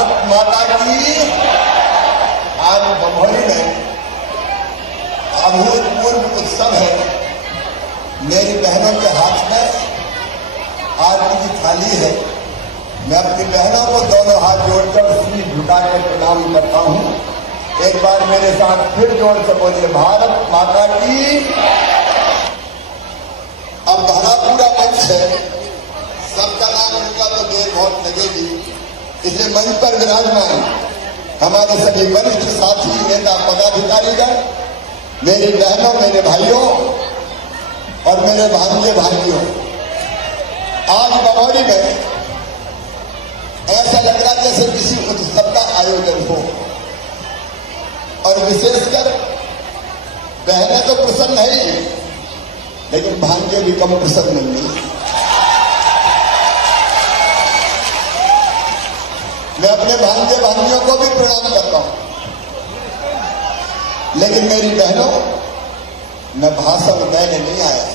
भारत माता की। आज बमोरी में अभूतपूर्व उत्सव है। मेरी बहनों के हाथ में आरती की थाली है। मैं अपनी बहनों को दोनों हाथ जोड़कर सिर झुकाकर प्रणाम करता हूं। एक बार मेरे साथ फिर जोड़ से बोलिए, भारत माता की। अब भरा पूरा मंच है, सबका नाम उनका तो देर बहुत लगेगी, इसलिए मंच पर विराजमान हमारे सभी वरिष्ठ साथी, नेता, पदाधिकारीगण, मेरी बहनों, मेरे भाइयों और मेरे भांजे भाइयों, आज बमौरी में ऐसा लग रहा जैसे किसी उत्सव का आयोजन हो। और विशेषकर बहनें तो प्रसन्न है ही, लेकिन भांजे भी कम प्रसन्न नहीं। मैं अपने भांजे भांजियों को भी प्रणाम करता हूं, लेकिन मेरी बहनों, मैं भाषण देने नहीं आया,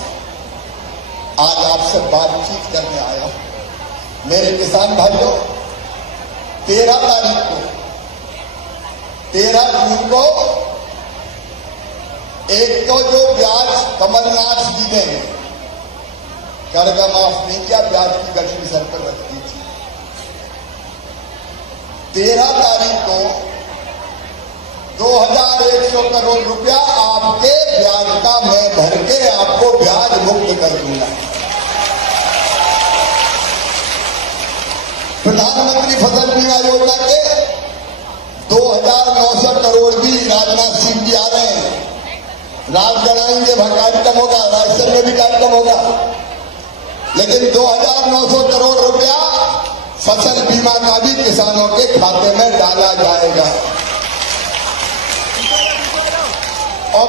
आज आपसे बातचीत करने आया हूं। मेरे किसान भाइयों, 13 तारीख को, 13 जून को एक तो जो ब्याज कमलनाथ जी ने कर्जा माफ नहीं किया, ब्याज की गठरी सर पर रख दी थी। 13 तारीख को 2100 करोड़ रुपया आपके ब्याज का मैं भर के आपको ब्याज मुक्त कर दूंगा। प्रधानमंत्री फसल बीमा योजना के 2900 करोड़ भी राजनाथ सिंह जी आ रहे हैं। राज गणाएंगे, कार्यक्रम होगा, राजस्थान में भी कार्यक्रम होगा, लेकिन 2900 करोड़ रुपया फसल बीमा का भी किसानों के खाते में डाला जाएगा। और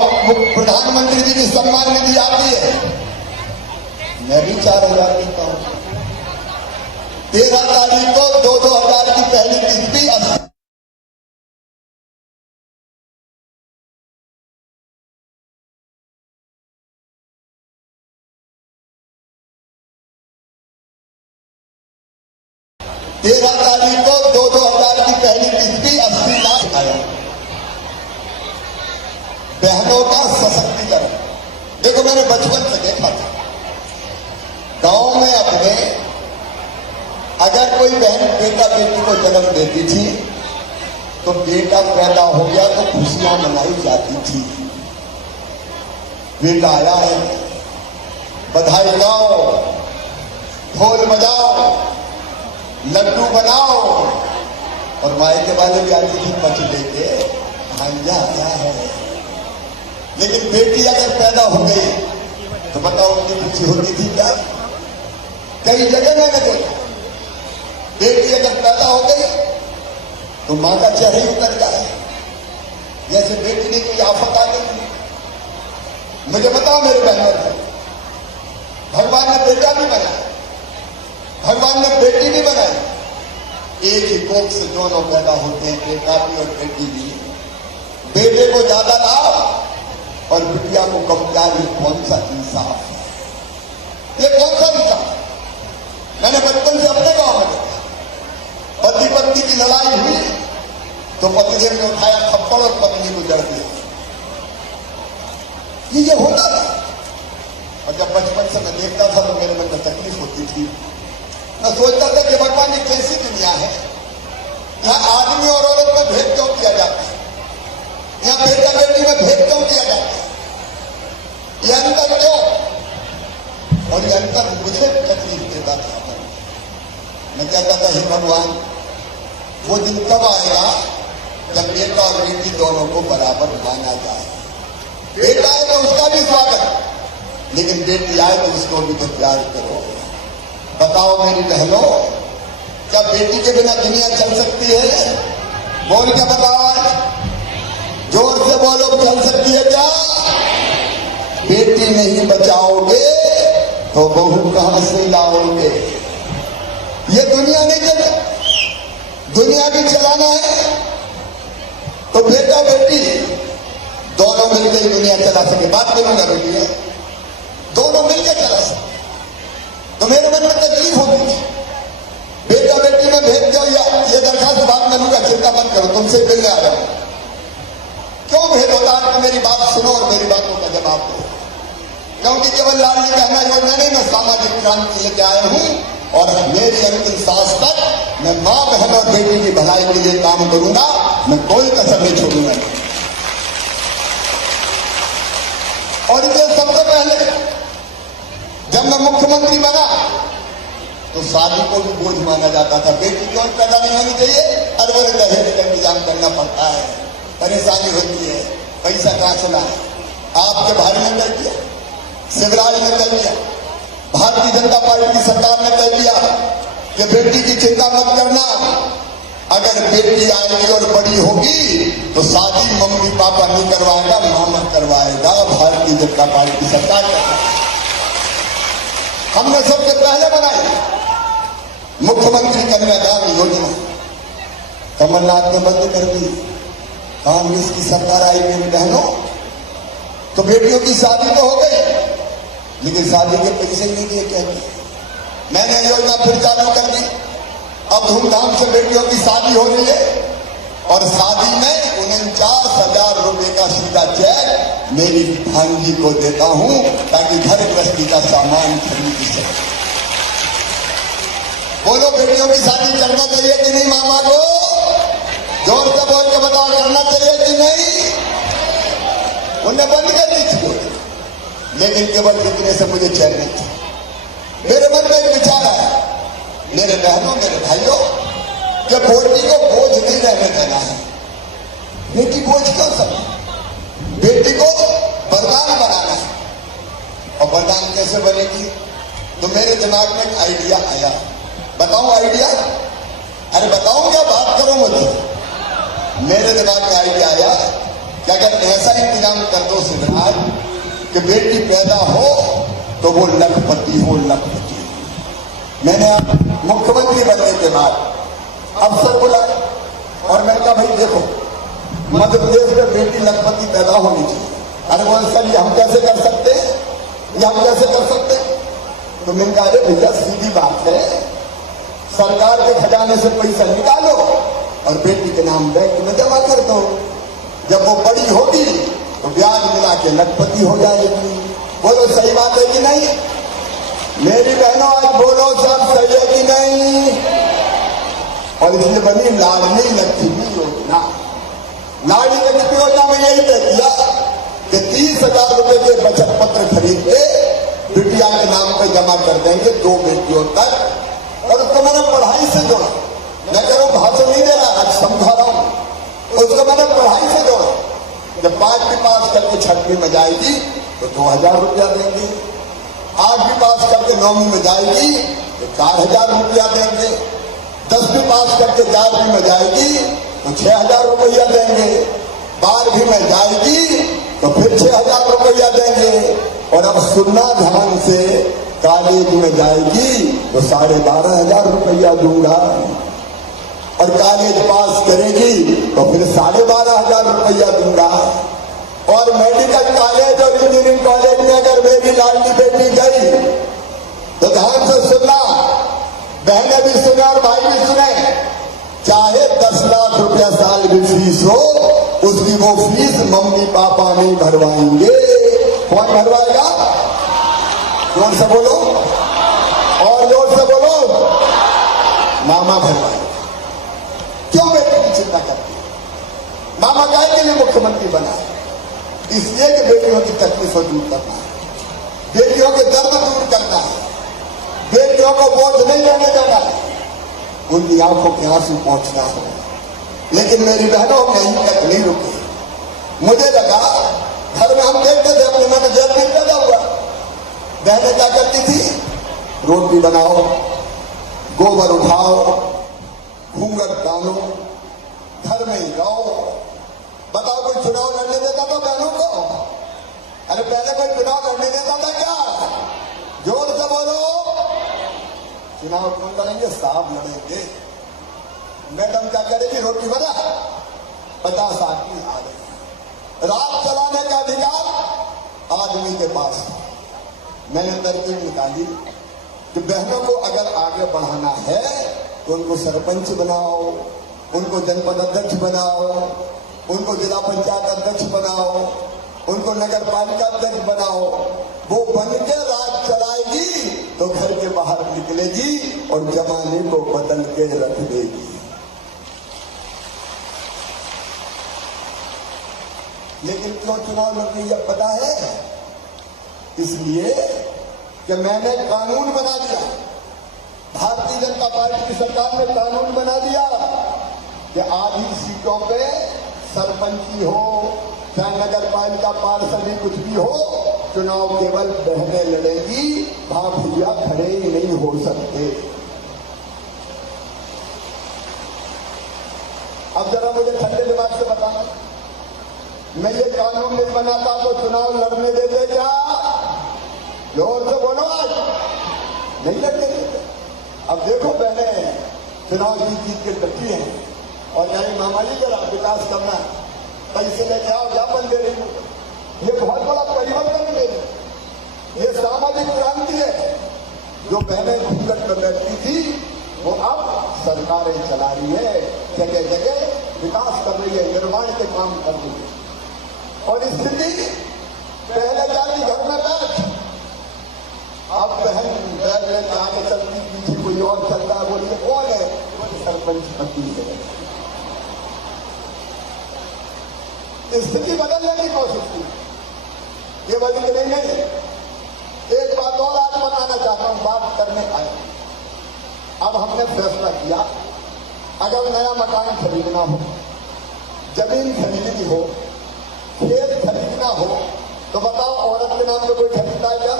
प्रधानमंत्री जी की सम्मान निधि आती है, मैं भी 4000 देता हूं। 13 तारीख को 2-2000 की पहली किस्त भी 13 तारीख को 2-2000 की पहली किस्त भी 80 लाख आया। बहनों का सशक्तिकरण, देखो मैंने बचपन से देखा था गांव में अपने, अगर कोई बहन बेटा बेटी को जन्म देती थी तो बेटा पैदा हो गया तो खुशियां मनाई जाती थी। बेटा आया है, बधाई गाओ, ढोल बजाओ, लड्डू बनाओ, और मायके वाले भी आती थी पच लेके, भांजा आया है। लेकिन बेटी अगर पैदा हो गई तो बताओ उनकी खुशी होती थी क्या? कई जगह मैंने देखा, बेटी अगर पैदा हो गई तो मां का चेहरा ही उतर जाए, जैसे बेटी ने कोई आफत आ गई। मुझे बताओ मेरे बहनों को, भगवान ने बेटा भी बनाया, भगवान ने बेटी भी बनाई। एक ही कोख से दोनों पैदा होते हैं, बेटा भी और बेटी भी। बेटे को ज्यादा लाभ और बिटिया को कम प्यार, ये कौन सा इंसाफ है? ये कौन सा इंसाफ? मैंने बचपन से अपने गांव में देखा, पति पत्नी की लड़ाई हुई तो पतिदेव ने उठाया थप्पड़ और पत्नी को जड़ दिया। ये होता था। और जब बचपन से मैं देखता था तो मेरे मन में तकलीफ होती थी। मैं सोचता था कि भगवान ये कैसी दुनिया है, यहाँ आदमी और औरत में भेद क्यों किया जाता है, यहाँ बेटा बेटी में भेद क्यों किया जाता है, ये अंतर क्यों? और ये अंतर मुझे तकलीफ देता था। मैं कहता था, हे भगवान, वो दिन कब आएगा जब बेटा और बेटी दोनों को बराबर माना जाए? बेटा आए तो उसका भी स्वागत, लेकिन बेटी आए तो उसको भी तो प्यार करो। बताओ मेरी बहनों, क्या बेटी के बिना दुनिया चल सकती है? बोल के बताओ, जोर से बोलो, चल सकती है क्या? बेटी नहीं बचाओगे तो बहू कहां से लाओगे? ये दुनिया नहीं चले, दुनिया भी चलाना है तो बेटा बेटी दोनों मिलकर दुनिया चला सके। बात करूंगा बेटी है, दोनों मिलकर चला सके। तो मेरे मन में तकलीफ होती थी, बेटा बेटी में भेद दो, या ये दरखास्त बाद में मोदी केवल लाडली बहना योजना नहीं, मैं सामाजिक क्रांति लेके आया हूं और मेरी अंतिम सांस तक मैं मां बहन और बेटी की भलाई के लिए काम करूंगा। मैं कोई कसर नहीं छोड़ूंगा। और ये सबसे पहले जब मैं मुख्यमंत्री बना तो शादी को भी बोझ माना जाता था। बेटी क्यों पैदा नहीं होनी चाहिए, अरे वो दहेज का इंतजाम करना पड़ता है, परेशानी होती है, पैसा कहां चला है। आपके भाई ने तय किया, शिवराज ने तय किया, भारतीय जनता पार्टी की सरकार ने तय किया कि बेटी की चिंता मत करना, अगर बेटी आएगी और बड़ी होगी तो शादी मम्मी पापा नहीं करवाएगा, मामा करवाएगा। भारतीय जनता पार्टी की सरकार हमने सबसे पहले बनाई मुख्यमंत्री कन्यादान योजना, कमलनाथ ने बंद कर दी। कांग्रेस की सरकार आई मेरी बहनों तो बेटियों की शादी तो हो गई, लेकिन शादी के पैसे ही नहीं दिए। कहते मैंने योजना फिर चालू कर दी। अब धूमधाम से बेटियों की शादी हो रही है और शादी में 49,000 रुपए का सीधा चेक मेरी भांजी को देता हूं ताकि घर गृहस्थी का सामान खरीद सके। बोलो बेटियों की शादी करना चाहिए कि नहीं? मामा को जोर से बोल के बताओ, करना चाहिए कि नहीं? उन्हें बंद कर दी थी, लेकिन केवल इतने से मुझे चैन नहीं था। मेरे मन में एक विचार है, मेरे बहनों मेरे भाइयों, कि बेटी को बोझ नहीं रहने देना है। बेटी बोझ क्यों सब, बेटी को वरदान बनाना है। और वरदान कैसे बनेगी? तो मेरे दिमाग में एक आइडिया आया। बताऊं आइडिया? अरे बताऊं क्या, बात करो मुझे। मेरे दिमाग में आइडिया आया कि अगर ऐसा इंतजाम कर दो शिवराज कि बेटी पैदा हो तो वो लखपति हो, लखपति। मैंने मुख्यमंत्री बनने के बाद अफसर बुला और मैंने कहा भाई देखो, मध्य प्रदेश में बेटी लखपति पैदा होनी चाहिए। अरे वो सर ये हम कैसे कर सकते हैं, ये हम कैसे कर सकते हैं? तो मैंने कहा अरे भैया सीधी बात है, सरकार के खजाने से पैसा निकालो और बेटी के नाम बैंक में जमा कर दो। जब वो बड़ी होगी तो ब्याज मिला के लखपति हो जाएगी। बोलो सही बात है कि नहीं? मेरी बहनों आज बोलो सब सही है कि नहीं? और इसलिए बनी लाडली लक्ष्मी योजना। लाडली लक्ष्मी योजना में यही तय किया कि 30,000 रुपए के बचत पत्र खरीद के बिटिया के नाम पे जमा कर देंगे 2 बेटियों तक। और उसको मैंने पढ़ाई से जोड़ा। मैं कह रहा हूं भाषण नहीं दे रहा, आज समझा रहा हूं। उसको मैंने पढ़ाई से जोड़ा। जब 5वीं पास करके 6वीं में जाएगी तो 2,000 रुपया देंगे। 8वीं पास करके 9वीं में जाएगी तो 4,000 रुपया देंगे। 10वीं पास करके 11वीं में जाएगी तो 6,000 रुपया देंगे। 12वीं में जाएगी तो फिर 6,000 रुपया देंगे। और अब सुनना ध्यान से, कॉलेज में जाएगी तो 12,500 रुपया दूंगा। और कॉलेज पास करेगी तो फिर 12,500 रुपया दूंगा। और मेडिकल कॉलेज और इंजीनियरिंग कॉलेज में अगर मेरी लाडली बेटी गई तो ध्यान से सुनना, बहनें भी सुने और भाई भी सुने, चाहे 10 लाख रुपया साल की फीस हो, उसकी वो फीस मम्मी पापा नहीं भरवाएंगे। कौन भरवाएगा? जोर से बोलो, और जोर से बोलो, मामा भरवाएगा। क्यों बेटी की चिंता करती है? मामा काहे के लिए मुख्यमंत्री बना है? इसलिए कि बेटियों की तकलीफों दूर करना है, बेटियों के दर्द दूर करना है, बेटियों को बोझ नहीं रहने देना है, उनकी आंखों के आंसू पहुंचना है। लेकिन मेरी बहनों कहीं तक नहीं रुकी। मुझे लगा घर में हम देखते थे, अपने मन जेल में पैदा हुआ, बहनें क्या करती थी? रोटी बनाओ, गोबर उठाओ, घूंघट डालो, घर में ही रहो। बताओ कोई चुनाव लड़ने देता था बहनों को? अरे पहले कोई चुनाव लड़ने देता था क्या? जोर से बोलो। चुनाव कौन लड़ेंगे? साहब लड़ेंगे। मैडम क्या करेगी? रोटी बना, 50 आदमी आ गए। रात चलाने का अधिकार आदमी के पास। मैंने तरकीब निकाली कि बहनों को अगर आगे बढ़ाना है तो उनको सरपंच बनाओ, उनको जनपद अध्यक्ष बनाओ, उनको जिला पंचायत अध्यक्ष बनाओ, उनको नगर पालिका अध्यक्ष बनाओ। वो बन के राज चलाएगी तो घर के बाहर निकलेगी और जमाने को बदल के रख देगी। लेकिन क्यों चुनाव लड़ रही है पता है? इसलिए कि मैंने कानून बना दिया, भारतीय जनता पार्टी की सरकार ने कानून बना दिया कि आधी सीटों पे सरपंची हो चाहे नगर पालिका पार्षद ही कुछ भी हो, चुनाव केवल बहनें लड़ेंगी, बाप भैया खड़े ही नहीं हो सकते। अब जरा मुझे ठंडे दिमाग से बताना, मैं ये कानून नहीं बनाता तो चुनाव लड़ने देते क्या? जोर से बोलो, आज नहीं लड़ने देते। अब देखो बहने चुनाव जीत के डटी हैं और नहीं मामा जी जरा विकास करना, पैसे लेके आओ, क्या बन दे रही। ये बहुत बड़ा परिवर्तन है, ये सामाजिक क्रांति है। जो बहनें घूंघट में बैठती थी वो अब सरकारें चला रही है, जगह जगह विकास कर रही है, निर्माण के काम कर रही है। और स्थिति पहले जाती घर में बैठ, अब बहन बैठ लेकर आगे चलती, पीछे कोई और चल रहा है, बोलिए कौन है? सरपंच पति है। स्थिति बदलने की कोशिश की, ये बदल के नहीं। एक बात और आज बताना चाहता हूं, बात करने आए। अब हमने फैसला किया, अगर नया मकान खरीदना हो, जमीन खरीदनी हो, खेत खरीदना हो, तो बताओ औरत के नाम पे कोई खरीदता है क्या?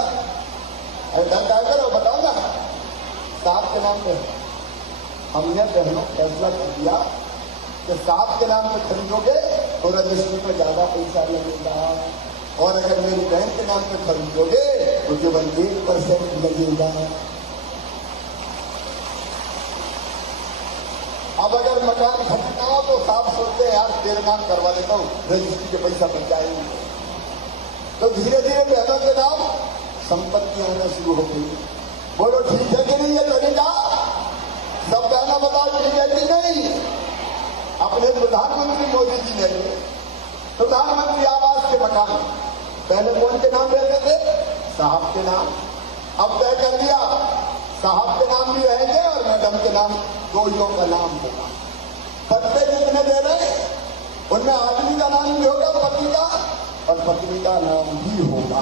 अरे डर क्या करो, बताओ ना, साहब के नाम पे। हमने बहनों फैसला कर दिया कि साहब के नाम पे खरीदोगे तो रजिस्ट्री में ज्यादा पैसा लगेगा, और अगर मेरी बहन के नाम पे खरीदोगे तो केवल 1% लगेगा। अब अगर मकान खरीदना हो तो साहब सोचते हैं यार तेरे नाम करवा देता हूं, रजिस्ट्री के पैसा बच जाएंगे। तो धीरे धीरे बहनों के नाम संपत्ति आना शुरू हो गई। बोलो ठीक है कि नहीं ये तरीका? सब बहना बताओ ठीक है कि नहीं? अपने प्रधानमंत्री मोदी जी ने प्रधानमंत्री आवास के मकान पहले कौन के नाम रहते थे? साहब के नाम। अब तय कर दिया साहब के नाम भी रहेंगे और मैडम के नाम, दोनों का नाम होगा। पत्ते जितने दे रहे उनमें आदमी का नाम भी होगा, पति का, और पत्नी का नाम भी होगा,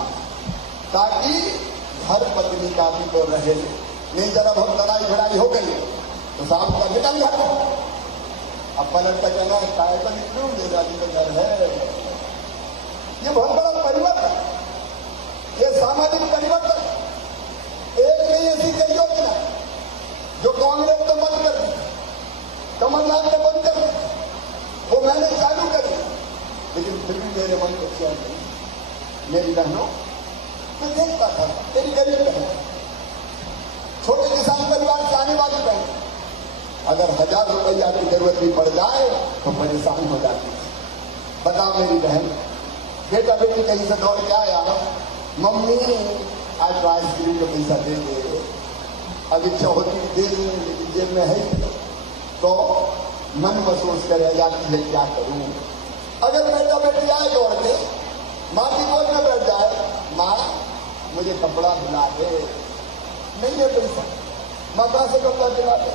ताकि हर पत्नी का भी तो रहे। नहीं जरा बहुत लड़ाई झड़ाई हो गई तो साहब का निकल गया। अब पलट का कहना है काय पर निकलूं, मेरा जी का घर है। ये बहुत बड़ा परिवर्तन, ये सामाजिक परिवर्तन। एक नहीं ऐसी कई योजना जो कांग्रेस ने बंद कर दी, कमलनाथ ने बंद कर दी, वो मैंने चालू कर दी, लेकिन फिर भी मेरे मन को चैन नहीं। मेरी बहनों, मैं देखता था तेरी गरीब बहन, छोटे किसान परिवार से आने वाली बहन, अगर 1000 रुपया की जरूरत भी पड़ जाए तो परेशान हो जाती है। बताओ मेरी बहन, बेटा बेटी कहीं से दौड़ के आया, मम्मी आज तो आइसक्रीम का पैसा दे दे, अब इच्छा होती दे दूं लेकिन जेब में है तो मन महसूस करे जाती है क्या करूं। अगर बेटा बेटी आए दौड़ के, माँ की गोद में बैठ जाए, माँ मुझे कपड़ा दिला दे, नहीं है पैसा, माँ कहां से कपड़ा दिला दे।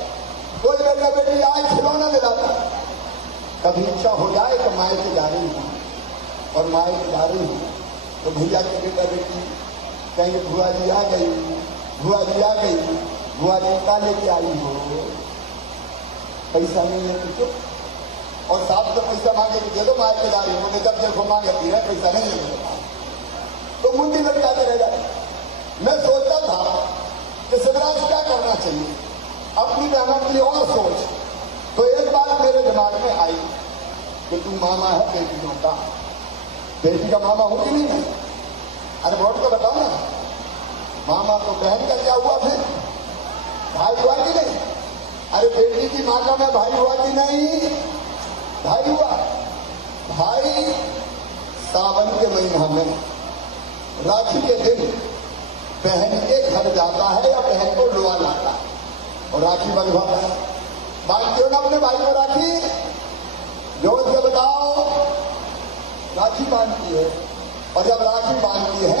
कोई बेटा बेटी आए खिलौना दिलाता, कभी इच्छा हो जाए तो माए की जा रही हूं और माए की जा रही हूं तो भैया के बेटा बेटी कहेंगे भुआ जी आ गई, भुआ जी आ गई, भुआ जी का लेके आई हो, पैसा नहीं है तुझको, और साहब से पैसा मांगे कि दे दो माए की जा रही हूं, जब देखो मांगती है पैसा नहीं है तो मुंडी लग जाते रह जाते। मैं सोचता था कि शिवराज क्या करना चाहिए, अपनी बहनों की और सोच। तो एक बात मेरे दिमाग में आई कि तू मामा है बेटियों का, बेटी का मामा हूं कि नहीं मैं? अरे वोट तो बताओ ना, मामा तो बहन का क्या हुआ, फिर भाई हुआ कि नहीं? अरे बेटी की मां का मैं भाई हुआ कि नहीं? भाई हुआ। भाई सावन के महीना में राखी के दिन बहन के घर जाता है या बहन को लुआ लाता है और राखी बंधवाता है। बांधते हो ना अपने भाई को राखी? जोर से बताओ। राखी बांधती है, और जब राखी बांधती है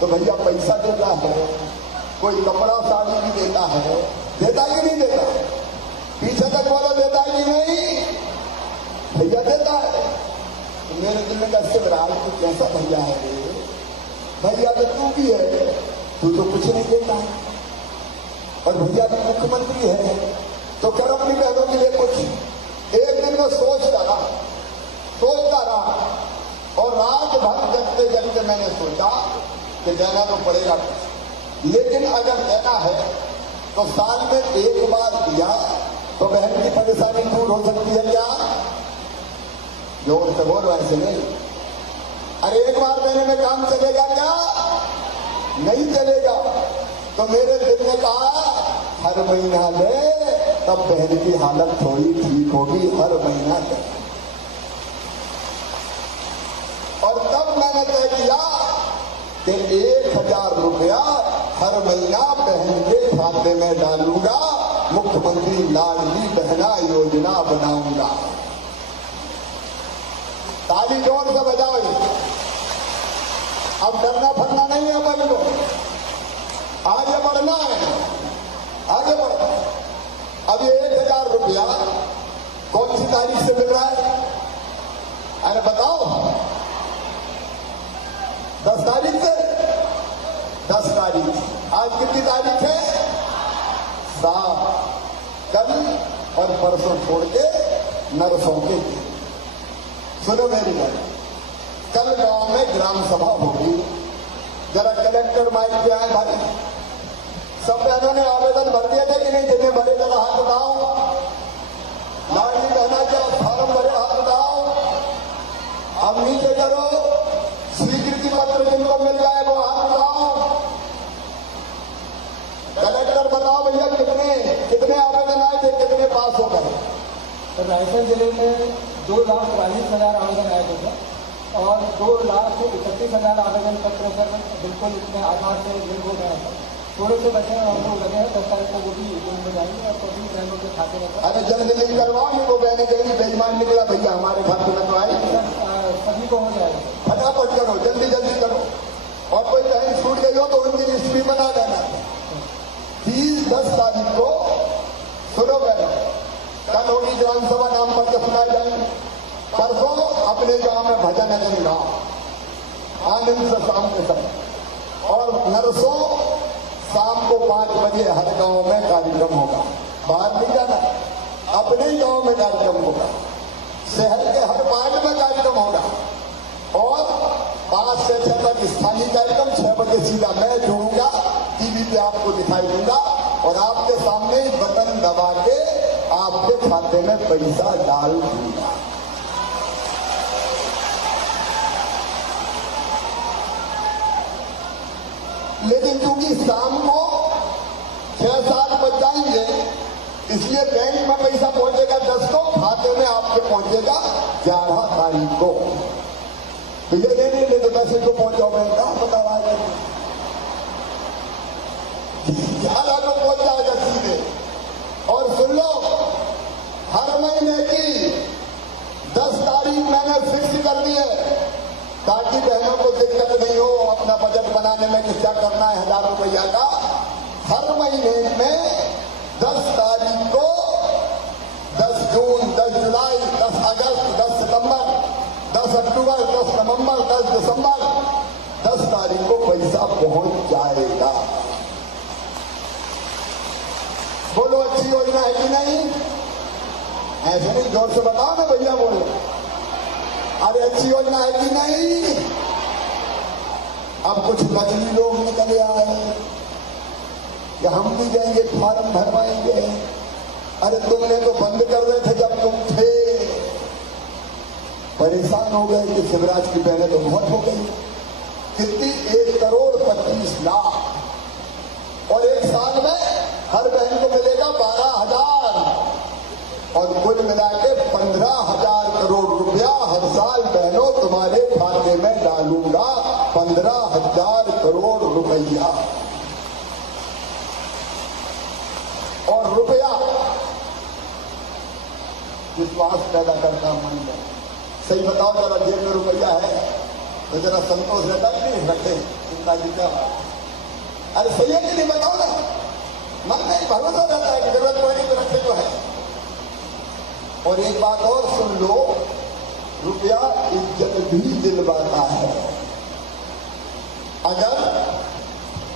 तो भैया पैसा देता है, कोई कपड़ा साड़ी भी देता है, देता कि नहीं देता? पीछे तक बोलो देता है कि नहीं? भैया देता है। तो मेरे दिल में कहा शिवराज तू कैसा भैया है रे? भैया तो तू भी है, तू तो कुछ नहीं देता है। और भैया तो मुख्यमंत्री है, तो कर अपनी बहनों के लिए कुछ। एक दिन में सोचता रहा और रात भर जगते जगते मैंने सोचा कि देना तो पड़ेगा, लेकिन अगर देना है तो साल में एक बार दिया तो बहन की परेशानी दूर हो सकती है क्या? जोर से बोलो, ऐसे नहीं। अरे एक बार देने में काम चलेगा क्या? नहीं चलेगा। तो मेरे दिल ने कहा हर महीना दे, तब बहन की हालत थोड़ी ठीक होगी। हर महीना दे। और तब मैंने तय किया कि 1000 रुपया हर महीना बहन के खाते में डालूंगा, मुख्यमंत्री लाडली बहना योजना बनाऊंगा। ताली जोर से बजाओ। अब डरना फरना नहीं है मन को, आगे बढ़ना है, आगे बढ़ना। अब ये 1000 रुपया कौन सी तारीख से मिल रहा है? अरे बताओ, 10 तारीख से। 10 तारीख। आज कितनी तारीख है? 7। कल और परसों छोड़ के नरसों के दिन। सुनो मेरी बात, कल गांव में ग्राम सभा होगी। जरा कलेक्टर माइक पे आए भाई। सब बहनों ने आवेदन भर दिए थे कि नहीं? जिन्हें भरे जरा हाथ उठाओ। लाडली बहना के फॉर्म भरे, हाथ उठाओ। अब नीचे करो। स्वीकृति पत्र जिनको मिल जाए वो हाथ उठाओ। कलेक्टर बताओ भैया कितने आवेदन आए थे, कितने पास हो गए? रायसेन जिले में 2,42,000 आवेदन आए थे और 2,31,000 आवेदन पत्र सर बिल्कुल इसमें आधार से लिंक हो गया था। थोड़े से बच्चे हम लोग लगे हैं 10 तारीख को वो भी लिंक हो जाएंगे और सभी बहनों के खाते में। अरे जल्दी लिंक करवाओ, वो बहने जल्दी बेईमान निकला भैया हमारे खाते में तो आई। सभी को हो जाएगा। फटाफट करो, जल्दी जल्दी करो। और कोई बहन छूट गई हो तो उनकी लिस्ट भी बना देना। 10 तारीख को सुनो बहन, कल होगी ग्राम सभा, नाम पत्र सुनाए जाएंगे। परसों अपने गांव में भजन है गांव आनंद से शाम के समय, और नरसों शाम को 5 बजे हर गांव में कार्यक्रम होगा। बाहर नहीं जाना, अपने ही गांव में कार्यक्रम होगा। शहर के हर वार्ड में कार्यक्रम होगा और 5 से 6 तक स्थानीय कार्यक्रम। 6 बजे सीधा मैं जुड़ूंगा, टीवी पे आपको दिखाई दूंगा और आपके सामने ही बटन दबा के आपके खाते में पैसा डाल दूंगा। लेकिन क्योंकि शाम को 6-7 बज जाएंगे, इसलिए बैंक में पैसा पहुंचेगा 10 को, खाते में आपके पहुंचेगा 11 तारीख को। तो ये नहीं तो 10 को पहुंचाओ, बैंक का पता आएगा 11 को पहुंच जाएगा सीधे। और सुन लो, हर महीने की 10 तारीख मैंने फिक्स कर दी है ताकि बहनों को दिक्कत नहीं हो अपना बजट बनाने में कि क्या करना है 1000 रुपया का। हर महीने में 10 तारीख को 10 जून, 10 जुलाई, 10 अगस्त, 10 सितंबर, 10 अक्टूबर, 10 नवंबर, 10 दिसंबर, 10 तारीख को पैसा पहुंच जाएगा। बोलो अच्छी योजना है कि नहीं? ऐसे नहीं, जोर से बताओ ना भैया, बोलो अरे अच्छी योजना है कि नहीं? अब कुछ नकली लोग निकले आए कि हम भी जाएंगे फॉर्म भरवाएंगे। अरे तुमने तो बंद कर रहे थे जब तुम थे। परेशान हो गए कि शिवराज की बहनें तो बहुत हो गई। कितनी? 1,25,00,000 और एक साल में हर बहन को मिलेगा 12,000 और कुल मिला के 15,000 करोड़ रुपया हर साल बहनों तुम्हारे खाते में डालूंगा। 15,000 करोड़ रुपया। और रुपया विश्वास पैदा करता मन में। सही बताओ, जरा जेब में रुपया है तो जरा संतोष रहता है नहीं? रखे चिंता की क्या बात? अरे सही है कि नहीं बताओ ना। मन में भरोसा रहता है कि जरूरत पड़ेगी तो रखे तो है। और एक बात और सुन लो, रुपया इज्जत भी दिलवाता है। अगर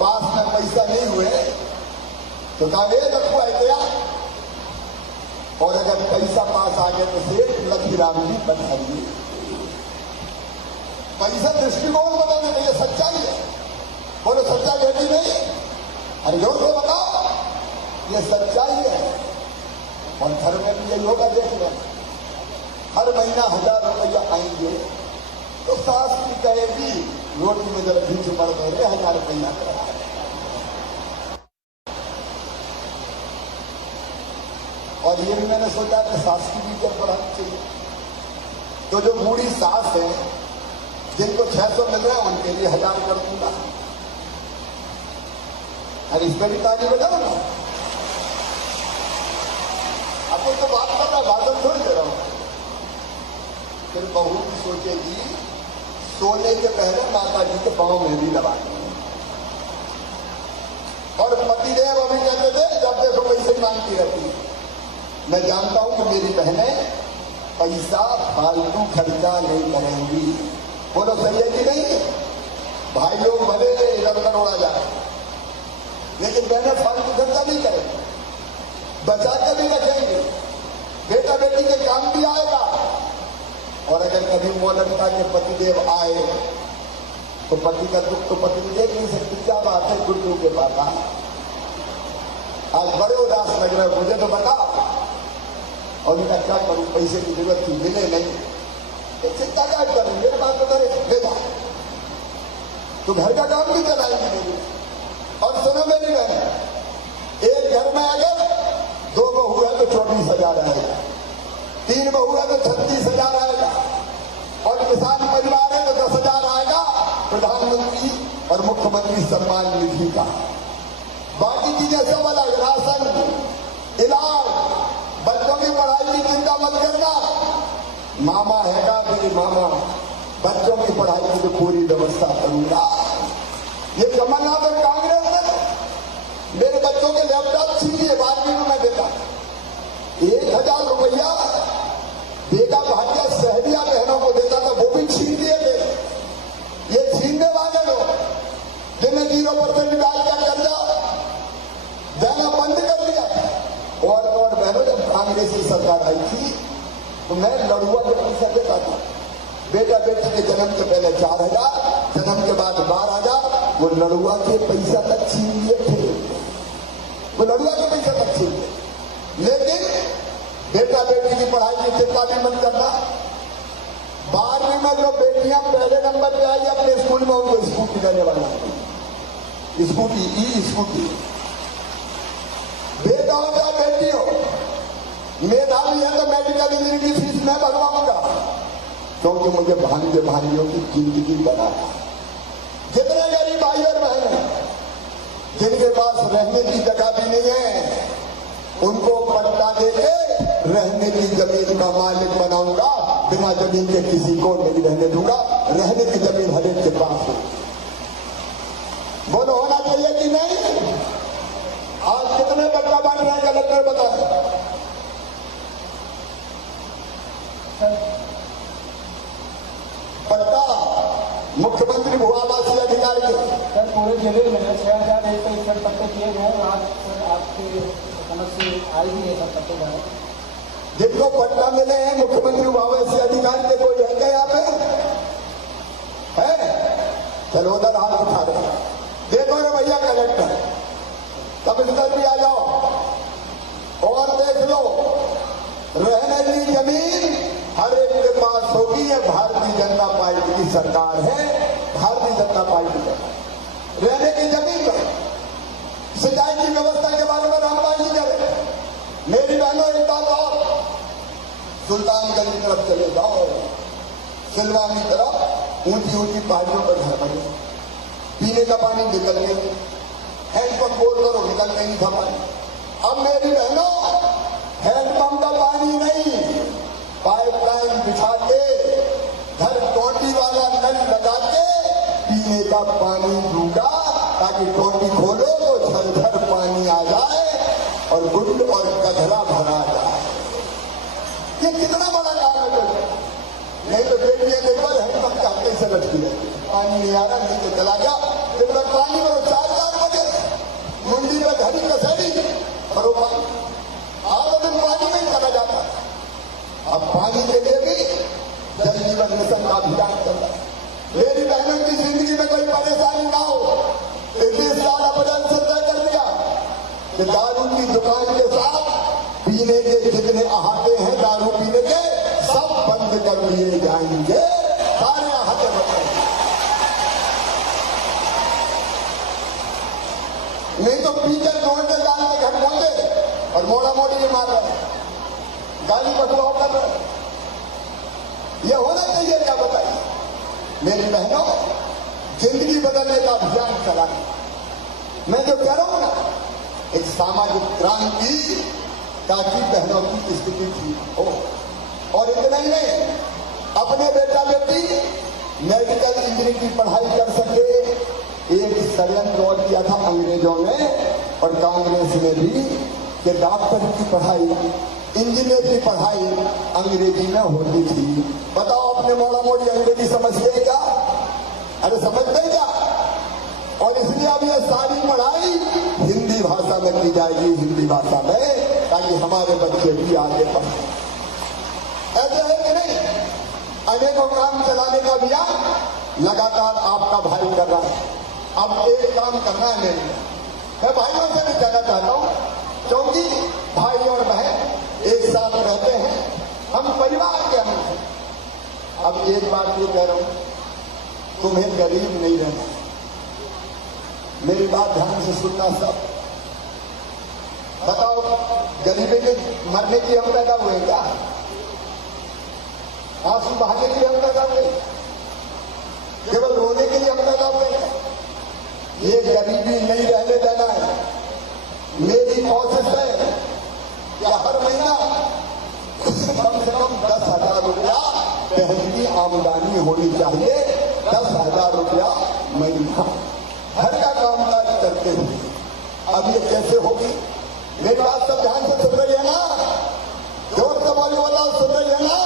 पास में पैसा नहीं हुए तो कावे रखुआ गया, और अगर पैसा पास आ गया तो सेठ लखीराम जी बधाइए। पैसा दृष्टिकोण बताने में ये सच्चाई है। बोलो सच्चाई है कि नहीं? अरे जोर से बताओ, ये सच्चाई है। और घर में भी यही होगा, देख लो हर महीना 1000 रुपया आएंगे तो सास की कहेगी रोटी में जरा बीच मर गए 1000 रुपया करा। और ये भी मैंने सोचा कि सास की भी इज्जत बढ़ानी चाहिए। तो जो बूढ़ी सास है जिनको 600 मिल रहे हैं उनके लिए 1000 कर दूंगा। अरे इस पर भी ताली बजाओ ना। आपको तो बात कर रहा, भाषण थोड़ी दे रहा हूं। फिर बहू भी सोचेगी सोने के पहले माता जी के पांव में भी दबा दें। और पतिदेव अभी कहते थे जब देखो पैसे मांगती रहती है। मैं जानता हूं कि मेरी बहनें पैसा फालतू खर्चा नहीं करेंगी। बोलो सही है कि नहीं? भाई लोग भले इधर उधर उड़ा जाए लेकिन बहनें फालतू खर्चा नहीं करेंगे, बचा के भी रखेंगे। बेटा बेटी के काम भी आएगा। और अगर कभी मौलविता के पतिदेव आए तो पति का दुख तो पत्नी देख नहीं सकती। क्या बात है गुड्डू के पापा, आज बड़े उदास लग रहे, मुझे तो बताओ। और मैं क्या करूं, पैसे की जरूरत थी, मिले नहीं। चिंता क्या करूं, मेरे पास तो करे ले जा, तो घर का काम भी चलाएंगे मेरी। और सुनो मेरी बहन, एक घर में अगर 2 बहू है तो 24,000 आएगा, 3 बहू है तो 36,000 आएगा, और किसान परिवार है तो 10,000 आएगा प्रधानमंत्री और मुख्यमंत्री सम्मान निधि का। बाकी चीजें सब अलग, राशन, इलाज, बच्चों की पढ़ाई की चिंता मत करना। मामा हैगा मेरी मामा, बच्चों की पढ़ाई की तो पूरी व्यवस्था करूंगा। ये कमलनाथ और कांग्रेस ने मेरे बच्चों के लैपटॉप छीन लिए, 12वीं में मैं देता 1000 रुपया बेटा भाटिया सहबिया बहनों को देता था, वो भी छीन लिए थे। ये छीनने वाले लोग जिन्हें 0% डाल का कर्जा देना बंद कर दिया। और बहनों, जब कांग्रेस की सरकार आई थी तो मैं लड़ुआ के पैसा देता था। बेटा बेटी के जन्म से पहले 4000, जन्म के बाद 12,000। वो लड़ुआ के पैसा तक छीन लिए थे, वो लड़ुआ के पैसा तक छीन लिए। लेकिन बेटा बेटी की पढ़ाई की चिंता भी मत करना। 12वीं में जो बेटियां पहले नंबर पे आई अपने स्कूल में, उनको स्कूटी देने वाला, स्कूटी, ई स्कूटी। बेटा हो या बेटी हो, मेधावी है तो मेडिकल इंजीनियरिंग की फीस मैं भरवाऊंगा, क्योंकि मुझे भांजे भाइयों की जिंदगी बनाना। जितने गरीब भाई और बहन हैं जिनके पास रहने की जगह भी नहीं है, उनको पट्टा देके रहने की जमीन का मालिक बनाऊंगा। बिना जमीन के किसी को नहीं रहने दूंगा। रहने की जमीन हर एक के पास हो। बोलो होना चाहिए कि नहीं? आज कितने पट्टा बन रहे हैं कलेक्टर बताए? पट्टा मुख्यमंत्री भू आवासीय अधिकारी के सर पूरे जिले में 6,161 पट्टे किए गए हैं। आज सर आपके समझ से आई भी है सब पट्टे जाए जिनको पट्टा मिले हैं मुख्यमंत्री भू आवासीय अधिकारी के, कोई है क्या यहाँ पे? है? चलो उधर हाथ उठा दो। देखो रे भैया कलेक्टर, कमिश्नर भी आ जाओ और देख लो, रहने की जमीन हर एक के पास होगी। ये भारतीय जनता पार्टी की सरकार है। भारतीय जनता पार्टी का रहने की जमीन पर सिंचाई की व्यवस्था के बारे में रामबाजी करे। मेरी बहनों, एक बात और, सुल्तानगंज की तरफ चले जाओ, सिलवानी तरफ ऊंची ऊंची पहाड़ियों पर घर बने, पीने का पानी निकल नहीं, हैंडपंप बोल करो निकल नहीं था पानी। अब मेरी बहनों, हैंडपंप का पानी नहीं, पाइपलाइन बिछा के घर टोटी वाला नल लगा के पीने का पानी की टोटी खोलो तो झरझर पानी आ जाए और गुंड और गधरा भरा जाए। ये कितना बड़ा काम है बेटे। नहीं तो बेटियां देखो हैंडपंप का कैसे लटकी है, पानी नहीं आ रहा, नहीं तो चला गया। जब तक पानी में 4 बजे मुंडी में घड़ी कसेड़ी और आधा दिन पानी में चला जाता। अब पानी के लिए भी जल जीवन मिशन का अभियान कर रहा है। मेरी बहनों की जिंदगी में कोई परेशानी ना हो, इसलिए सारा बजट से तय कर दिया कि दारू की दुकान के साथ पीने के जितने अहाते हैं दारू पीने के सब बंद कर दिए जाएंगे। सारे अहाते बंद कर दिए। नहीं तो पीकर जोड़ के डाल के घर पहुंचे और मोड़ा मोड़ी मार रहे, गाली बदलाव कर रहे। ये होना चाहिए क्या बताइए। मेरी बहनों, जिंदगी बदलने का अभियान चला। मैं जो कह रहा हूं ना, एक सामाजिक क्रांति ताकि बहनों की स्थिति ठीक हो। और इतना ही नहीं, अपने बेटा बेटी मेडिकल इंजीनियरिंग की पढ़ाई कर सके। एक षड्यंत्र और किया था अंग्रेजों ने और कांग्रेस ने भी कि डॉक्टर की पढ़ाई, इंजीनियर की पढ़ाई अंग्रेजी में होती थी। बताओ अपने मोड़ा मोड़ी अंग्रेजी समझते हैं क्या? अरे समझते हैं क्या? और इसलिए अब ये सारी पढ़ाई हिंदी भाषा में की जाएगी, हिंदी भाषा में, ताकि हमारे बच्चे भी आगे बढ़े। ऐसे है कि नहीं? अनेकों काम चलाने का अभियान लगातार आपका भाई कर रहा है। अब एक काम करना है मेरे लिए, मैं भाइयों से भी कहना चाहता हूं, क्योंकि भाई और बहन एक साथ रहते हैं, हम परिवार के अंग हैं। अब एक बात ये कह रहा हूं, तुम्हें गरीब नहीं रहना। मेरी बात ध्यान से सुनना सब। बताओ, गरीबी में मरने की हम पैदा हुए क्या? आंसू बहाने के लिए हम पैदा हुए? केवल रोने के लिए हम पैदा हुए? ये गरीबी नहीं रहने देना है। मेरी कोशिश है कि हर महीना कम से कम 10,000 रुपया बहन की आमदनी होनी चाहिए। 10,000 रुपया महीना घर का कामकाज करते हुए। अब ये कैसे होगी? मेरी बात सब ध्यान से सुन रही है ना? जोर से बोली, बताओ सुन रही है ना?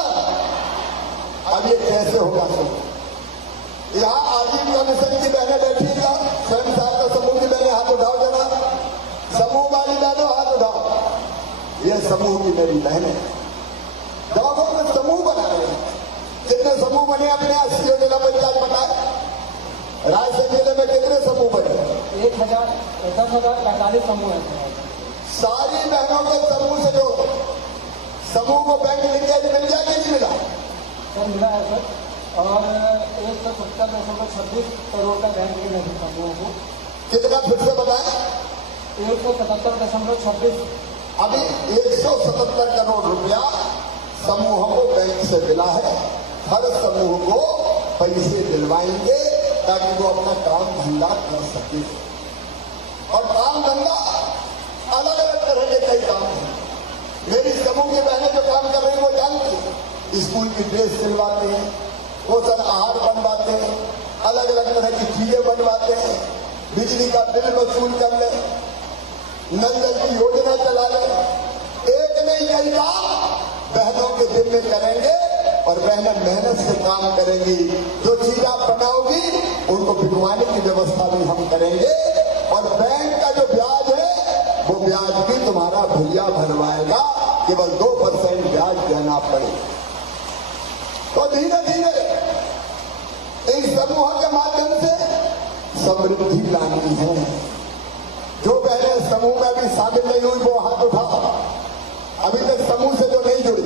अब ये कैसे होगा? सब यहाँ आजीविका मिशन की बहनें बैठी है, स्वयं सहायता समूह की बहनें हाथ उठाओ जरा। समूह वाली बहनों हाथ उठाओ। ये समूह की मेरी बहनें गांवों में समूह बना रहे हैं। कितने समूह बने अपने 80 जिला पंचायत बताए? रायसेन जिले में कितने समूह बने? 10,045 समूह है। सारी बहनों के समूह से जो समूह को बैंक लिंकेज मिल जाए नहीं मिला? सर मिला है सर, और 170.26 करोड़ का बैंक मिला है समूह को। कितना फिर से बताएं? 177.26। अभी 177 करोड़ रुपया समूहों को बैंक से मिला है। हर समूह को पैसे दिलवाएंगे ताकि वो अपना काम धंधा कर सके। और काम धंधा अलग अलग तरह के कई काम हैं। मेरी समूह की बहनें जो काम कर रही है वो जानती है। स्कूल की ड्रेस सिलवाते हैं, पोषण आहार बनवाते हैं, अलग अलग तरह की चीजें बनवाते हैं, बिजली का बिल वसूल कर ले, नल जल की योजना चला ले। एक नहीं कई काम बहनों के दिन में करेंगे और बहनें मेहनत से काम करेंगी। जो चीज आप बनाओगी उनको बिकवाने की व्यवस्था भी हम करेंगे। और बैंक का जो ब्याज है वो ब्याज भी तुम्हारा भैया भरवाएगा, केवल 2% ब्याज देना पड़ेगा। तो धीरे धीरे इस समूह के माध्यम से समृद्धि लानी है। जो पहले समूह में भी शामिल नहीं हुई वो हाथ उठाओ। अभी तक समूह से जो नहीं जुड़ी,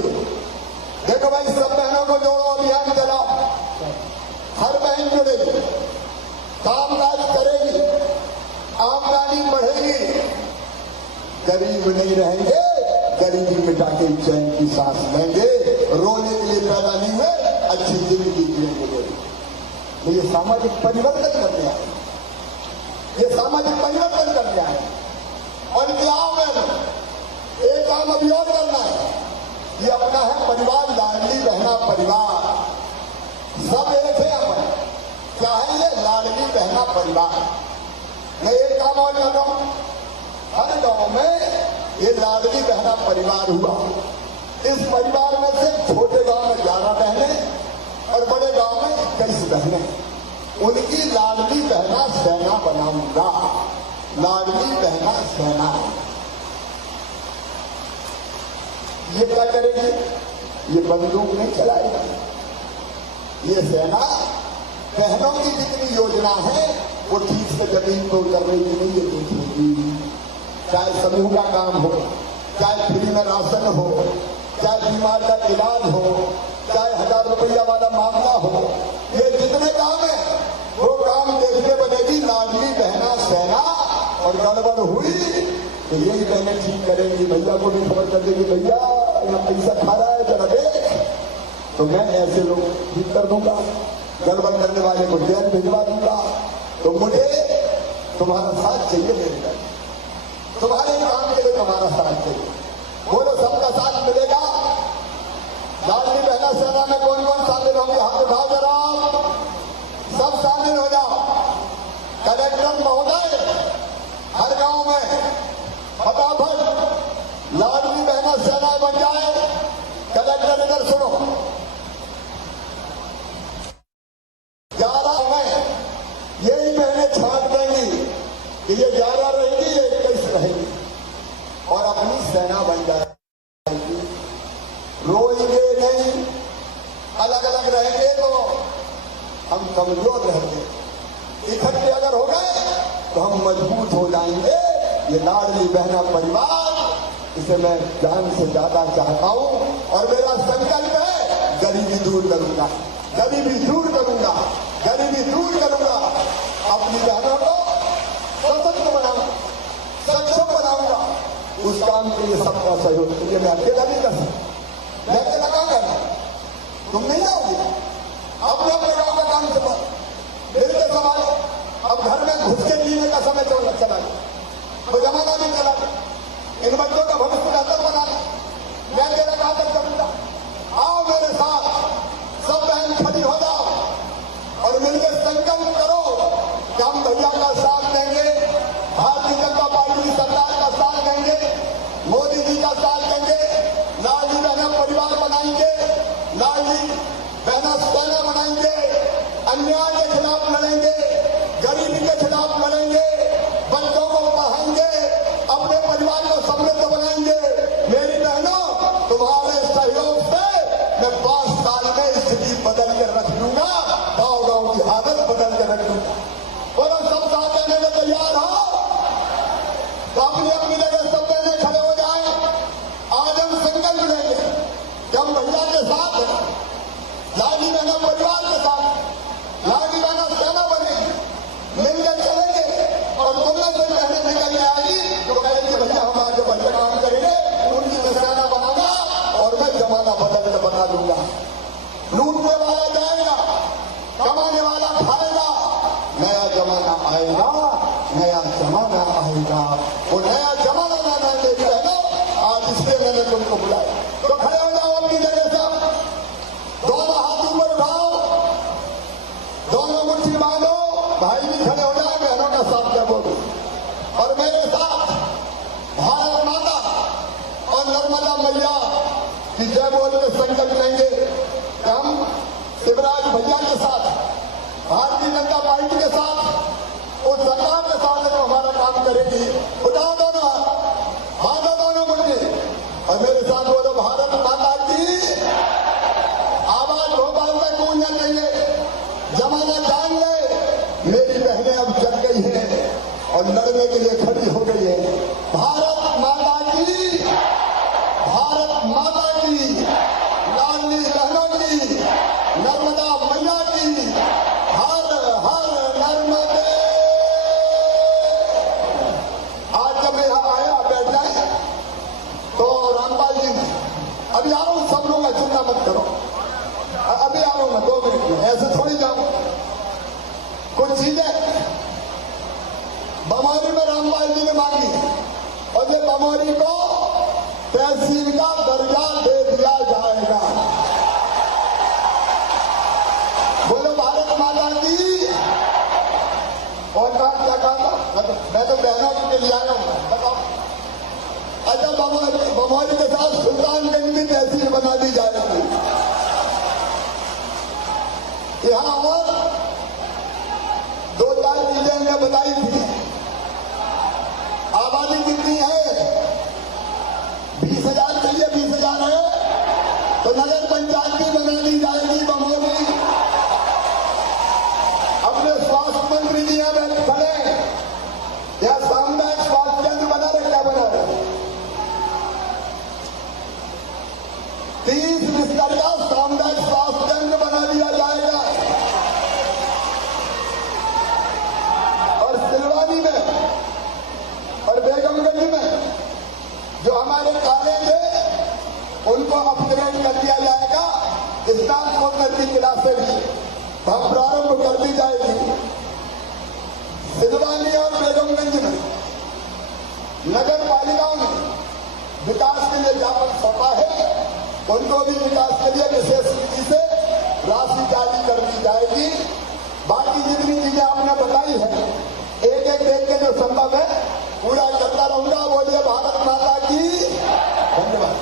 देखो भाई सब बहनों को जोड़ो, अभियान चलाओ। हर बहन जुड़ेगी, कामकाज करेगी, आमदनी बढ़ेगी, गरीब नहीं रहेंगे, गरीबी मिटा के चैन की सांस लेंगे। रोने के लिए पैदा नहीं हुए, अच्छी जिंदगी जिएंगे। तो ये सामाजिक परिवर्तन करने आए, ये सामाजिक परिवर्तन करने आए। और गांव में एक काम अभी और करना है, ये अपना है परिवार, लाडली बहना परिवार। सब एक है अपन, क्या है ये लाडली बहना परिवार। मैं एक काम और कर रहा हूं, हर गांव में ये लाडली बहना परिवार हुआ। इस परिवार में से छोटे गांव में 11 बहनें और बड़े गांव में 21 बहनें। उनकी लाडली बहना सेना बनाऊंगा। लाडली बहना सेना ये क्या करेगी? ये बंदूक नहीं चलाएगी। ये सेना बहनों की जितनी योजना है वो ठीक से जमीन पर उतर रही नहीं, ये देखेगी। चाहे समूह का काम हो, चाहे फ्री में राशन हो, चाहे बीमार का इलाज हो, चाहे 1000 रुपया वाला मामला हो, ये जितने काम है वो काम देखने बनेगी लाडली बहना सेना। और गड़बड़ हुई तो यही बहनें ठीक करेंगी। भैया को भी खबर कर देगी, भैया यहाँ पैसा खा रहा है जरा देख, तो मैं ऐसे लोग ठीक कर दूंगा, गड़बड़ करने वाले को जेल भिजवा दूंगा। तो मुझे तुम्हारा साथ चाहिए मेरे घर, तुम्हारे काम के लिए तुम्हारा साथ चाहिए। बोलो सबका साथ मिलेगा? लाडली बहना सेना में कौन कौन शामिल होंगे? हाथ उठाओ जरा, सब शामिल हो जाओ। कलेक्टर महोदय हर गांव में फटाफट लाडली बहना सेना बन जाए। कलेक्टर इधर सुनो, 11 में यही बहनें छाट देंगी कि ये 11 रहेगी, ये 21 रहेगी और अपनी सेना बन जाएगी। रोएंगे नहीं, अलग अलग रहेंगे तो हम कमजोर रहेंगे, इकट्ठे अगर हो गए तो हम मजबूत हो जाएंगे। ये लाडली बहना परिवार, इसे मैं जान से ज्यादा चाहता हूं और मेरा संकल्प है गरीबी दूर करूंगा, गरीबी दूर करूंगा, गरीबी दूर करूंगा। अपनी बहनों को सशक्त बनाऊंगा, सक्षम बनाऊंगा। उस काम के लिए सबका सहयोग, ये मैं अकेला नहीं कर सकता। मैं अकेला काम करना, तुम नहीं जाओगे। अपने अपने गांव का काम संभालो, मिलकर संभालो। अब घर में घुस के जीने का समय चला गया, तो जमाना भी चला गया। इन बच्चों का भविष्य बेहतर बनाना मैं तेरा कहां तक करूंगा। आओ मेरे साथ, सब बहन खड़ी हो जाओ और मिलकर संकल्प करो कि हम भैया का साथ देंगे, भारतीय जनता पार्टी की सरकार का साथ देंगे, मोदी जी का साथ देंगे, लाडली बहना परिवार बनाएंगे, लाडली बहना सेना बनाएंगे, अन्याय के खिलाफ लड़ेंगे, गरीबी के खिलाफ लड़ेंगे, बच्चों को पढ़ाएंगे, अपने परिवार को समृद्ध बनाएंगे। मेरी बहनों, तुम्हारे सहयोग से मैं 5 साल में स्थिति बदल कर रख दूंगा, गांव की हालत बदल कर रख दूंगा। बोलो सब साथ देने में तैयार हो? तो अपनी अपनी जगह सब देने खड़े हो जाए। आज हम संकल्प लेंगे कि हम भैया के साथ हैं, लाडली बहना परिवार के साथ, लाडली बहना सेना बनेगी, मिलकर चलेंगे। और तुमने से बहने निकल के आएगी तो कहेंगे भैया हम आगे बढ़कर काम करेंगे, उनकी मैं सेना बनाऊंगा और मैं जमाना बदल कर बना दूंगा। लूटने वाला जाएगा, कमाने वाला खाएगा, नया जमाना आएगा, नया जमाना आएगा। वो नया जमाना लाना है मेरी बहनों, आज इसलिए मैंने तुमको बुलाया। तो खड़े हो जाओ अपनी जगह से, दोनों हाथ ऊपर उठाओ, दोनों मुट्ठी बांधो। भाई भी खड़े हो जाए, बहनों का साथ क्या बोलो। और मेरे साथ भारत माता और नर्मदा मैया की जय बोल के संकल्प लेंगे कि हम शिवराज भैया के साथ, भारतीय जनता पार्टी के साथ, उस सरकार के साथ जो हमारा काम करेगी। उठाओ दोनों हाथ, बांधो दोनों मुट्ठी और मेरे साथ बोलो भारत माता की। आवाज भोपाल में गूंजना चाहिए। जमाना जान गए, मेरी बहनें अब जग गई हैं और लड़ने के लिए खड़ी हो गई है। भारत माता की, भारत माता की, लाडली बहनों की, नर्मदा मैया की, हर हर नर्मदे। आज जब यहाँ आया बैठ जाए तो रामपाल जी, अभी आ रहा हूं, सब लोग चिंता मत करो, अभी आ रहा हूं मैं 2 मिनट में, ऐसे थोड़ी जाऊं। कुछ चीजें बमौरी में रामपाल जी ने मांगी और ये बमौरी को तहसील का दर्जा दे दिया जाएगा। बोलो भारत माता की। और क्या कहा था? मैं तो बहनों के लिए आया हूँ, बताओ। अच्छा, बमौली के साथ सुल्तानगंज भी तहसील बना दी जाएगी। यहाँ और 2-4 चीजें हमने बताई थी। आबादी कितनी है? 20,000 के लिए 20,000 है, तो नगर पंचायत भी बना दी जाएगी बमौली। अपने स्वास्थ्य मंत्री जी यहाँ खड़े, यहाँ सामुदायिक स्वास्थ्य केंद्र बना रहे, क्या बना रहे? 30 बिस्तर का सामुदायिक स्वास्थ्य केंद्र बना दिया जाएगा। और सिलवानी में और बेगमगंज में जो हमारे कॉलेज है उनको अपग्रेड कर दिया जाएगा। स्नातकोत्तर की क्लासें भी हम प्रारंभ कर दी जाएगी। सिलवानी और बेगमगंज में नगर पालिकाओं ने विकास के लिए ज्ञापन सौंपा है, उनको भी विकास के लिए विशेष नीति से राशि जारी कर दी जाएगी। बाकी जितनी चीजें आपने बताई है, एक एक देख के जो संभव है पूरा करता रहूंगा। बोलिए भारत माता की धन्यवाद।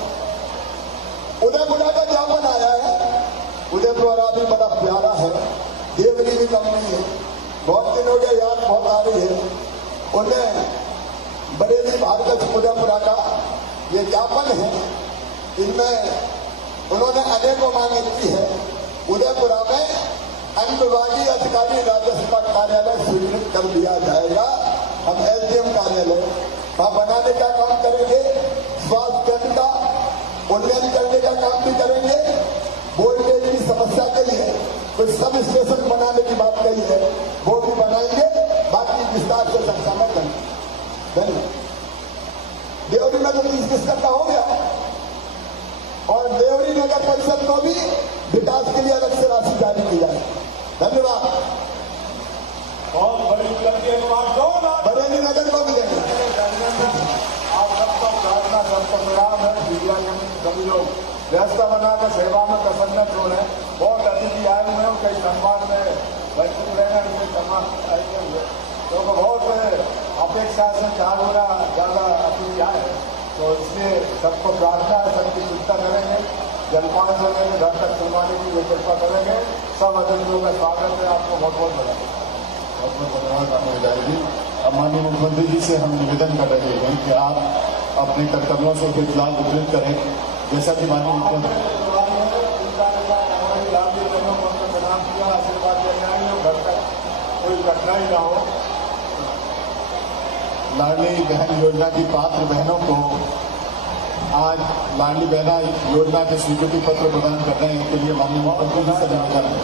उदयपुरा का ज्ञापन आया है। उदयपुरा भी बड़ा प्यारा है, देवरी भी कम नहीं है। बहुत दिन हो गए, याद बहुत आ रही है। उन्हें बरेली भागवत उदयपुरा का ये ज्ञापन है, इनमें उन्होंने अनेकों मांगे की है। उदयपुरा में अनुविभागीय अधिकारी राजस्व कार्यालय स्वीकृत कर दिया जाएगा। हम एसडीएम कार्यालय वहां बनाने का काम करेंगे। स्वास्थ्य केंद्र का उन्नयन करने का काम भी करेंगे। वोल्टेज की समस्या के लिए कुछ सब स्टेशन बनाने की बात कही है, वो भी बनाएंगे। बाकी विस्तार से चर्चा में करेंगे। धन्यवाद। देवरी में तो 30 बिस्तर का हो गया, और देवरी नगर परिषद को भी विकास के लिए अलग से राशि जारी की जाए। धन्यवाद। बहुत बड़ी उपलब्धि है तुम्हारा। बरेली नगर को मिलेंगे। आप सबका प्रार्थना, सबका प्रणाम है। मीडिया के सभी लोग व्यवस्था बनाकर सेवा में प्रसन्न हो रहे हैं। बहुत अतिथि आए हुए हैं, कई सम्मान में वंचित रहना, उनके सम्मान आए हुए तो बहुत अपेक्षा से 4 गुना ज्यादा अतिथि आए हैं। तो इसलिए सबको प्रार्थना है, सबकी चिंता करेंगे, जलपान करेंगे, घर तक सुनवाने की व्यवस्था करेंगे। सब अतिथियों का स्वागत है। आपको बहुत बहुत बधाई। बहुत बहुत धन्यवाद आपको जाएगी। अब माननीय मुख्यमंत्री जी से हम निवेदन कर रहे हैं कि आप अपने कर्तव्यों से इख्तिलाफ विपरीत करें, जैसा कि माननीय मुख्यमंत्री आशीर्वाद देना है, घर तक कोई कठिनाई ना हो। लाडली बहन योजना की पात्र बहनों को आज लाडली बहना योजना के स्वीकृति पत्र प्रदान करने के लिए माननीय मुख्यमंत्री जी से निवेदन है।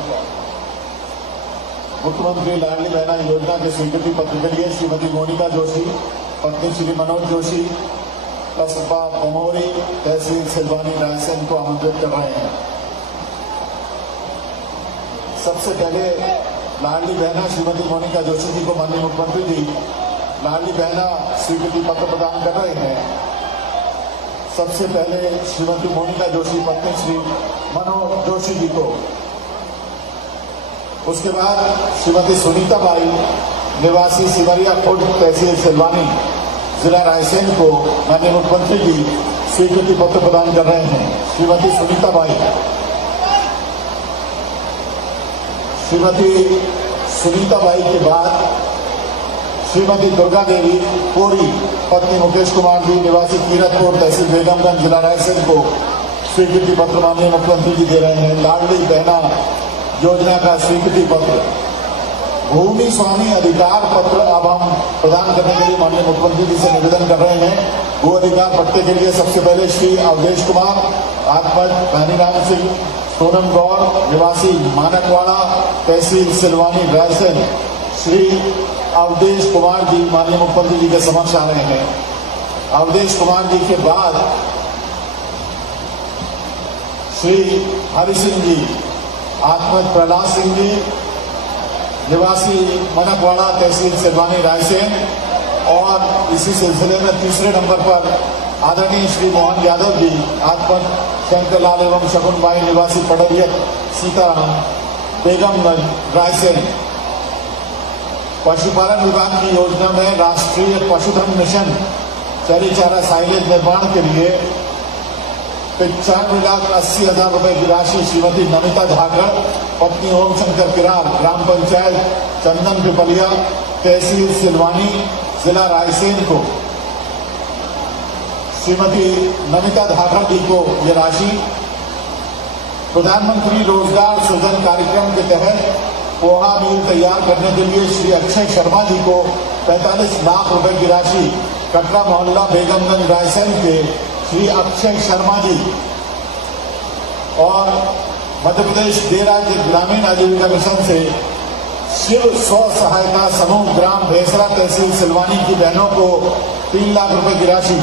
मुख्यमंत्री लाडली बहना योजना के स्वीकृति पत्र के लिए श्रीमती मोनिका जोशी, पत्नी श्री मनोज जोशी, कस्बा बमौली, तहसील सिलवानी, रायसेन को आमंत्रित कर रहे हैं। सबसे पहले लाडली बहना श्रीमती मोनिका जोशी जी को माननीय मुख्यमंत्री जी लाडली बहना स्वीकृति पत्र प्रदान कर रहे हैं। सबसे पहले श्रीमती मोनिका जोशी, पत्नी श्री मनोज जोशी जी को, उसके बाद श्रीमती सुनीता बाई, निवासी सिमरिया खुर्द, तहसील सिलवानी, जिला रायसेन को माननीय मुख्यमंत्री जी स्वीकृति पत्र प्रदान कर रहे हैं। श्रीमती सुनीता बाई, श्रीमती सुनीता बाई के बाद श्रीमती दुर्गा देवी कोरी, पत्नी मुकेश कुमार जी, निवासी कीरतपुर, तहसील बेगमगंज, जिला रायसेन को स्वीकृति पत्र माननीय मुख्यमंत्री जी दे रहे हैं। लाडली बहना योजना का स्वीकृति पत्र, भूमि स्वामी अधिकार पत्र अब हम प्रदान करने के लिए माननीय मुख्यमंत्री जी से निवेदन कर रहे हैं। भू अधिकार पट्टे के लिए सबसे पहले श्री अवधेश कुमार, आत्मज भानीराम सिंह, सोनम गौर, निवासी मानकवाड़ा, तहसील सिलवानी, रायसेन, श्री अवधेश कुमार जी माननीय मुख्यमंत्री जी के समक्ष आ रहे हैं। अवधेश कुमार जी के बाद श्री हरि सिंह जी, आत्मज प्रहलाद सिंह जी, निवासी मनकवाड़ा, तहसील सिलवानी, रायसेन, और इसी सिलसिले में तीसरे नंबर पर आदरणीय श्री मोहन यादव जी, आत्मज शंकरलाल एवं शकुन बाई, निवासी पड़रिया सीताराम, बेगमगंज, रायसेन। पशुपालन विभाग की योजना में राष्ट्रीय पशुधन मिशन चरी चारा साइलेज निर्माण के लिए 95,80,000 रुपए की राशि श्रीमती नमिता धाकड़, पत्नी ओम शंकर किरार, ग्राम पंचायत चंदन पिपलिया, तहसील सिलवानी, जिला रायसेन को श्रीमती नमिता धाकड़ जी को यह राशि प्रधानमंत्री रोजगार सृजन कार्यक्रम के तहत पोहा मील तैयार करने के लिए श्री अक्षय शर्मा जी को 45 लाख रुपए की राशि कटरा मोहल्ला बेगमगंज रायसेन के श्री अक्षय शर्मा जी और मध्य प्रदेश दे राज्य ग्रामीण आजीविका मिशन से शिव स्व सहायता समूह ग्राम भेसरा तहसील सिलवानी की बहनों को 3 लाख रुपए की राशि